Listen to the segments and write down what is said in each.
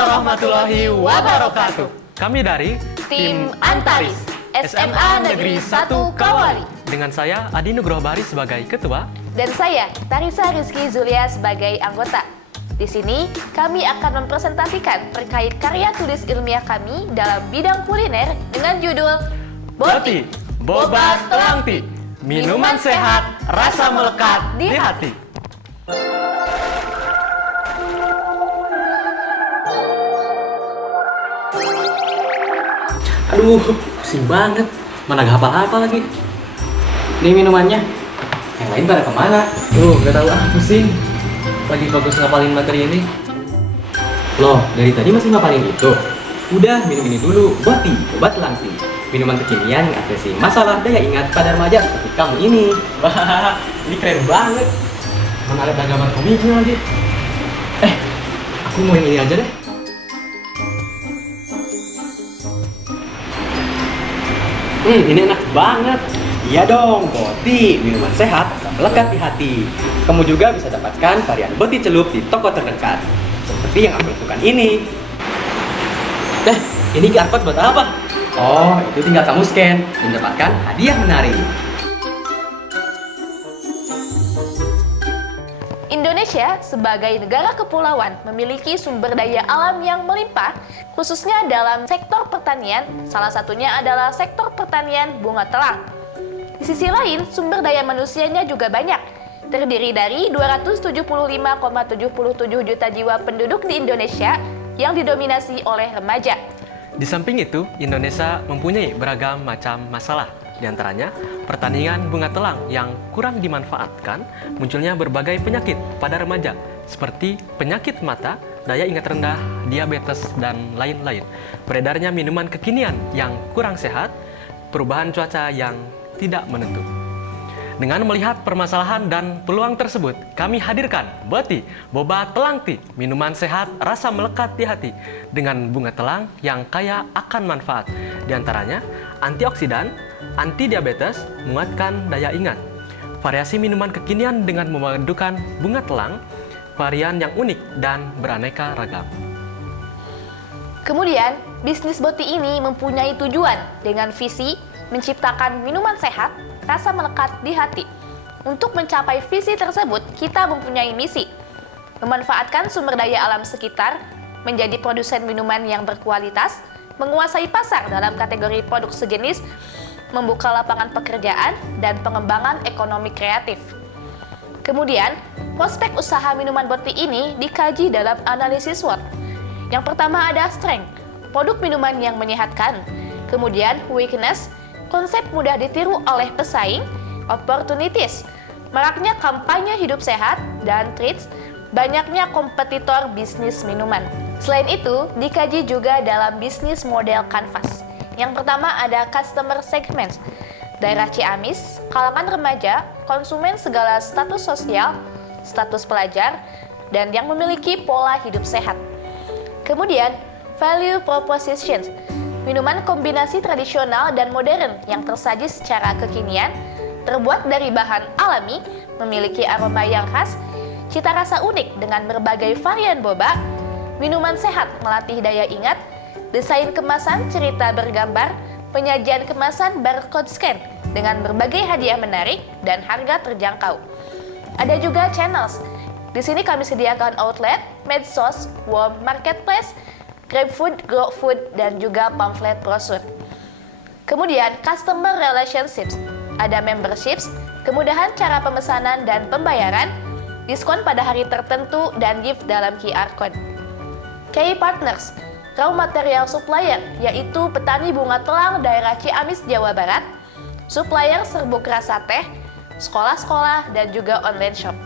warahmatullahi wabarakatuh. Kami dari Tim Antaris, SMA Negeri 1 Kawali. Dengan saya Adi Nugroho Bahri sebagai ketua Dan saya, Tarisa Rizky Zulia sebagai anggota. Di sini, kami akan mempresentasikan terkait karya tulis ilmiah kami dalam bidang kuliner dengan judul Boti, Boba Telangti, minuman sehat, rasa melekat di hati. Aduh, pusing banget. Mana gak hafal-hafal lagi. Ini minumannya. Yang lain pada kemana? Gak tahu pusing. Lagi fokus ngapalin materi ini. Loh, dari tadi masih ngapalin itu? Udah, minum ini dulu. Boti, obat langti. Minuman kekinian yang atasi masalah daya ingat pada remaja seperti kamu ini. Wah, ini keren banget. Mana ada gambar komiknya lagi. Aku mau yang ini aja deh. Ini enak banget. Iya dong, Boti, minuman sehat, rasa melekat di hati. Kamu juga bisa dapatkan varian Boti celup di toko terdekat. Seperti yang aku lakukan ini. Ini QR code buat apa? Oh, itu tinggal kamu scan dan dapatkan hadiah menarik. Indonesia sebagai negara kepulauan memiliki sumber daya alam yang melimpah, khususnya dalam sektor pertanian, salah satunya adalah sektor pertanian bunga telang. Di sisi lain, sumber daya manusianya juga banyak, terdiri dari 275,77 juta jiwa penduduk di Indonesia yang didominasi oleh remaja. Di samping itu, Indonesia mempunyai beragam macam masalah. Di antaranya, pertanian bunga telang yang kurang dimanfaatkan, munculnya berbagai penyakit pada remaja, seperti penyakit mata, daya ingat rendah, diabetes, dan lain-lain. Beredarnya minuman kekinian yang kurang sehat, perubahan cuaca yang tidak menentu. Dengan melihat permasalahan dan peluang tersebut, kami hadirkan Boti, Boba Telangti, minuman sehat rasa melekat di hati dengan bunga telang yang kaya akan manfaat. Di antaranya, antioksidan, anti diabetes, menguatkan daya ingat. Variasi minuman kekinian dengan memadukan bunga telang, varian yang unik dan beraneka ragam. Kemudian, bisnis Boti ini mempunyai tujuan dengan visi menciptakan minuman sehat, rasa melekat di hati. Untuk mencapai visi tersebut, kita mempunyai misi memanfaatkan sumber daya alam sekitar, menjadi produsen minuman yang berkualitas, menguasai pasar dalam kategori produk sejenis, membuka lapangan pekerjaan, dan pengembangan ekonomi kreatif. Kemudian, prospek usaha minuman Boti ini dikaji dalam analisis SWOT. Yang pertama ada strength, produk minuman yang menyehatkan. Kemudian weakness, konsep mudah ditiru oleh pesaing, opportunities, maraknya kampanye hidup sehat, dan threats, banyaknya kompetitor bisnis minuman. Selain itu, dikaji juga dalam bisnis model canvas. Yang pertama ada customer segments, daerah Ciamis, kalangan remaja, konsumen segala status sosial, status pelajar, dan yang memiliki pola hidup sehat. Kemudian, value propositions, minuman kombinasi tradisional dan modern yang tersaji secara kekinian, terbuat dari bahan alami, memiliki aroma yang khas, cita rasa unik dengan berbagai varian boba, minuman sehat melatih daya ingat, desain kemasan cerita bergambar, penyajian kemasan barcode scan dengan berbagai hadiah menarik dan harga terjangkau. Ada juga channels. Di sini kami sediakan outlet, medsos, warm marketplace, GrabFood, GrowFood, dan juga pamflet brosur. Kemudian, customer relationships. Ada memberships, kemudahan cara pemesanan dan pembayaran, diskon pada hari tertentu, dan gift dalam QR code. Key partners, raw material supplier, yaitu petani bunga telang daerah Ciamis, Jawa Barat, supplier serbuk rasa teh, sekolah-sekolah, dan juga online shop.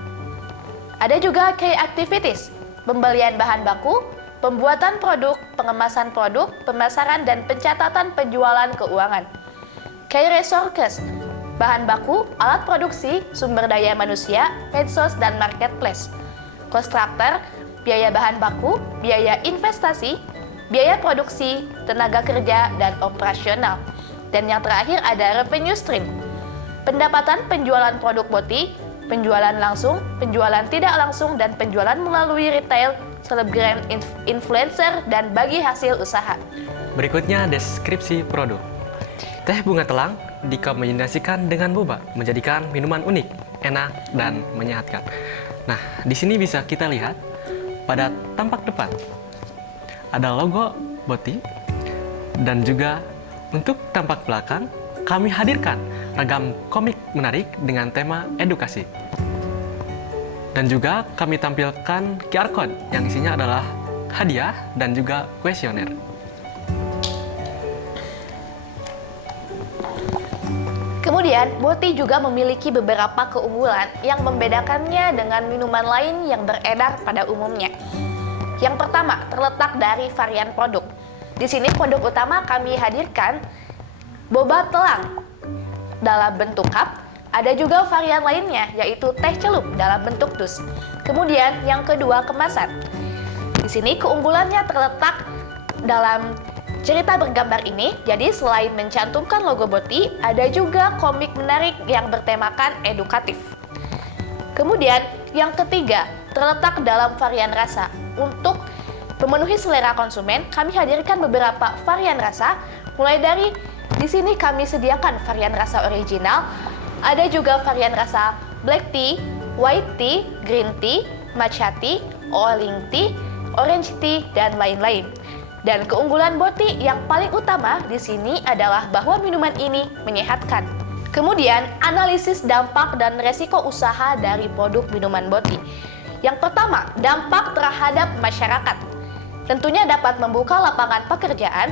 Ada juga key activities, pembelian bahan baku, pembuatan produk, pengemasan produk, pemasaran, dan pencatatan penjualan keuangan. Key resources, bahan baku, alat produksi, sumber daya manusia, medsos, dan marketplace. Kontraktor, biaya bahan baku, biaya investasi, biaya produksi, tenaga kerja, dan operasional. Dan yang terakhir ada revenue stream, pendapatan penjualan produk Boti, penjualan langsung, penjualan tidak langsung, dan penjualan melalui retail selebgram, influencer, dan bagi hasil usaha. Berikutnya deskripsi produk. Teh bunga telang dikombinasikan dengan boba, menjadikan minuman unik, enak, dan menyehatkan. Nah, di sini bisa kita lihat pada tampak depan ada logo Boti, dan juga untuk tampak belakang kami hadirkan ragam komik menarik dengan tema edukasi. Dan juga kami tampilkan QR code yang isinya adalah hadiah dan juga kuesioner. Kemudian, Boti juga memiliki beberapa keunggulan yang membedakannya dengan minuman lain yang beredar pada umumnya. Yang pertama, terletak dari varian produk. Di sini produk utama kami hadirkan boba telang dalam bentuk cup. Ada juga varian lainnya, yaitu teh celup dalam bentuk dus. Kemudian yang kedua, kemasan. Di sini keunggulannya terletak dalam cerita bergambar ini. Jadi selain mencantumkan logo Boti, ada juga komik menarik yang bertemakan edukatif. Kemudian yang ketiga, terletak dalam varian rasa. Untuk memenuhi selera konsumen, kami hadirkan beberapa varian rasa, mulai dari di sini kami sediakan varian rasa original. Ada juga varian rasa black tea, white tea, green tea, matcha tea, oolong tea, orange tea, dan lain-lain. Dan keunggulan Boti yang paling utama di sini adalah bahwa minuman ini menyehatkan. Kemudian, analisis dampak dan resiko usaha dari produk minuman Boti. Yang pertama, dampak terhadap masyarakat. Tentunya dapat membuka lapangan pekerjaan.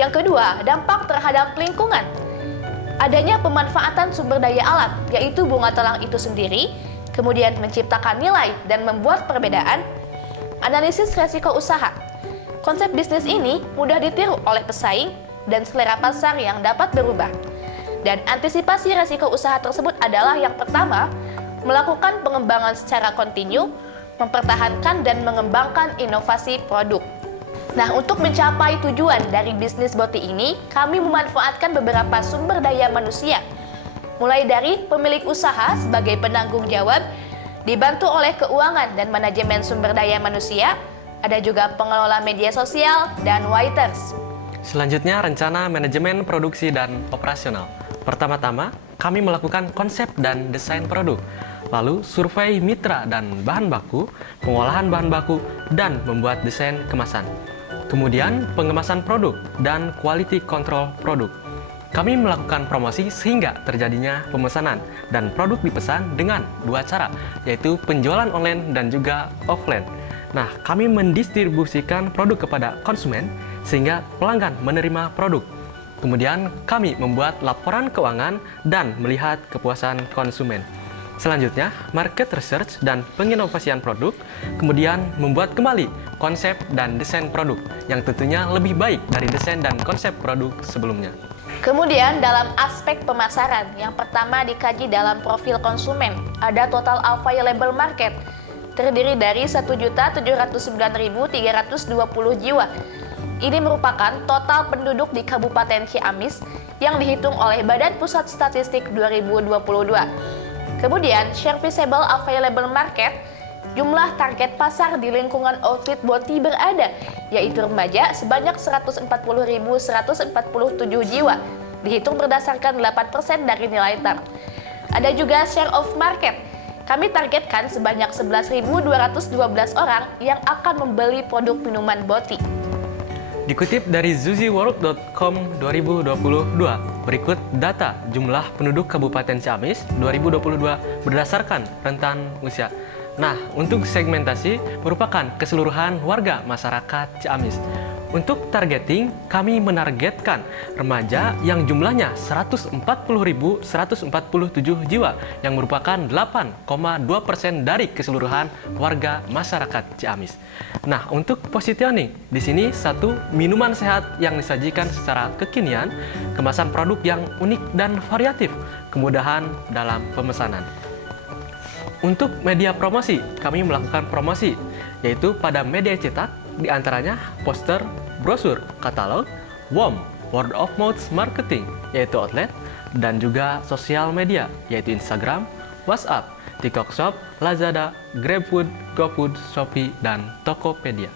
Yang kedua, dampak terhadap lingkungan. Adanya pemanfaatan sumber daya alam, yaitu bunga telang itu sendiri, kemudian menciptakan nilai dan membuat perbedaan. Analisis resiko usaha. Konsep bisnis ini mudah ditiru oleh pesaing dan selera pasar yang dapat berubah. Dan antisipasi resiko usaha tersebut adalah yang pertama, melakukan pengembangan secara kontinu, mempertahankan dan mengembangkan inovasi produk. Nah, untuk mencapai tujuan dari bisnis Boti ini, kami memanfaatkan beberapa sumber daya manusia. Mulai dari pemilik usaha sebagai penanggung jawab, dibantu oleh keuangan dan manajemen sumber daya manusia, ada juga pengelola media sosial dan waiters. Selanjutnya, rencana manajemen produksi dan operasional. Pertama-tama, kami melakukan konsep dan desain produk, lalu survei mitra dan bahan baku, pengolahan bahan baku, dan membuat desain kemasan. Kemudian, pengemasan produk dan quality control produk. Kami melakukan promosi sehingga terjadinya pemesanan dan produk dipesan dengan dua cara, yaitu penjualan online dan juga offline. Nah, kami mendistribusikan produk kepada konsumen sehingga pelanggan menerima produk. Kemudian, kami membuat laporan keuangan dan melihat kepuasan konsumen. Selanjutnya, market research dan penginovasian produk, kemudian membuat kembali konsep dan desain produk yang tentunya lebih baik dari desain dan konsep produk sebelumnya. Kemudian dalam aspek pemasaran, yang pertama dikaji dalam profil konsumen. Ada total available market, terdiri dari 1.709.320 jiwa. Ini merupakan total penduduk di Kabupaten Ciamis yang dihitung oleh Badan Pusat Statistik 2022. Kemudian, serviceable available market, jumlah target pasar di lingkungan outlet Boti berada, yaitu remaja sebanyak 140.147 jiwa, dihitung berdasarkan 8% dari nilai TAR. Ada juga share of market. Kami targetkan sebanyak 11.212 orang yang akan membeli produk minuman Boti. Dikutip dari zuziworld.com 2022, berikut data jumlah penduduk Kabupaten Ciamis 2022 berdasarkan rentan usia. Nah, untuk segmentasi merupakan keseluruhan warga masyarakat Ciamis. Untuk targeting, kami menargetkan remaja yang jumlahnya 140.147 jiwa, yang merupakan 8,2% dari keseluruhan warga masyarakat Ciamis. Nah, untuk positioning, di sini satu minuman sehat yang disajikan secara kekinian, kemasan produk yang unik dan variatif, kemudahan dalam pemesanan. Untuk media promosi, kami melakukan promosi, yaitu pada media cetak, di antaranya poster, brosur, katalog, WOM, word of mouth marketing, yaitu outlet, dan juga sosial media, yaitu Instagram, WhatsApp, TikTok Shop, Lazada, GrabFood, GoFood, Shopee, dan Tokopedia.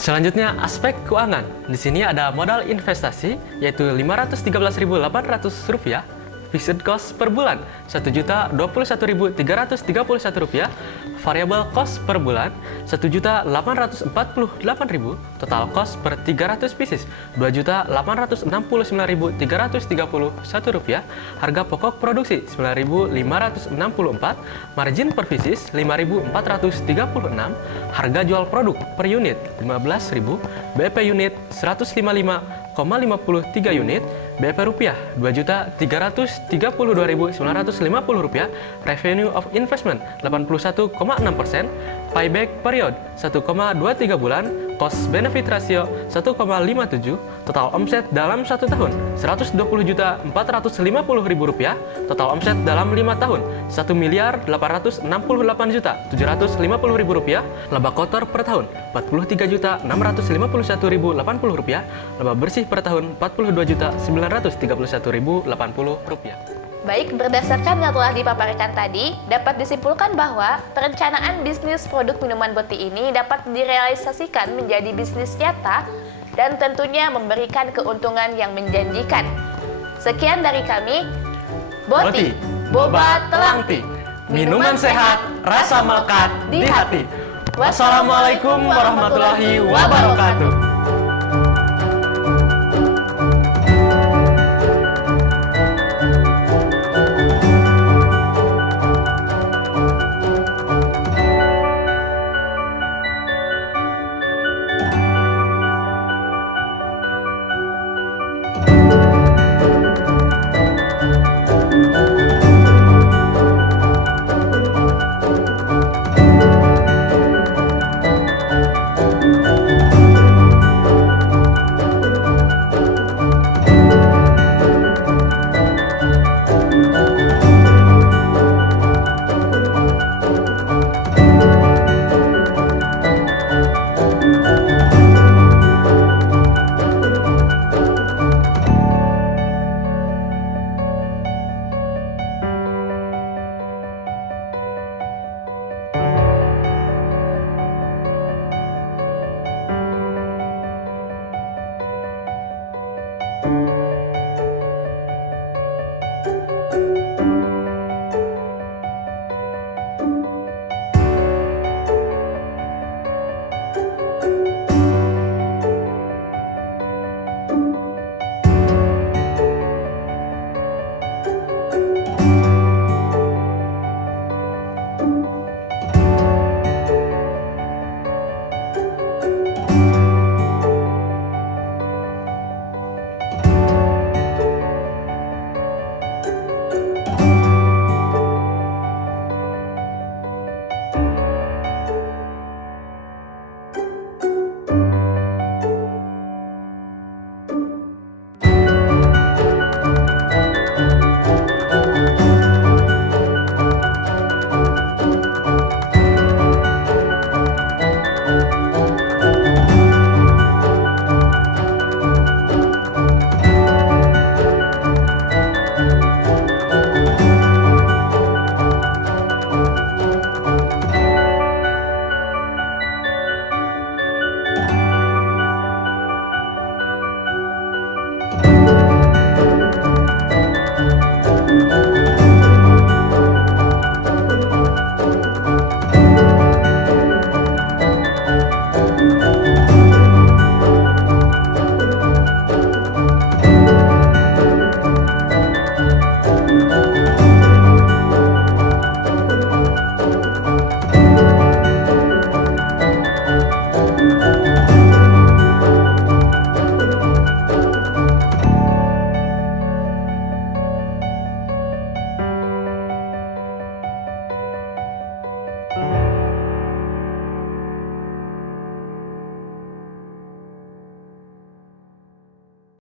Selanjutnya, aspek keuangan. Di sini ada modal investasi, yaitu Rp513.800, fixed cost per bulan Rp1.021.331, variable cost per bulan Rp1.848.000, total cost per 300 pieces Rp2.869.331, harga pokok produksi Rp9.564, margin per pieces Rp5.436, harga jual produk per unit Rp15.000, BP unit 155,53 unit, BP rupiah Rp2.332.950, revenue of investment 81,6%, payback period 1,23 bulan, cost benefit ratio 1,57, total omset dalam 1 tahun Rp120.450.000, total omset dalam 5 tahun Rp1.868.750.000, laba kotor per tahun Rp43.651.080, laba bersih per tahun Rp42.931.080. Baik, berdasarkan yang telah dipaparkan tadi, dapat disimpulkan bahwa perencanaan bisnis produk minuman Boti ini dapat direalisasikan menjadi bisnis nyata dan tentunya memberikan keuntungan yang menjanjikan. Sekian dari kami, Boti, Boba Telangti, minuman sehat, rasa melekat di hati. Wassalamualaikum warahmatullahi wabarakatuh.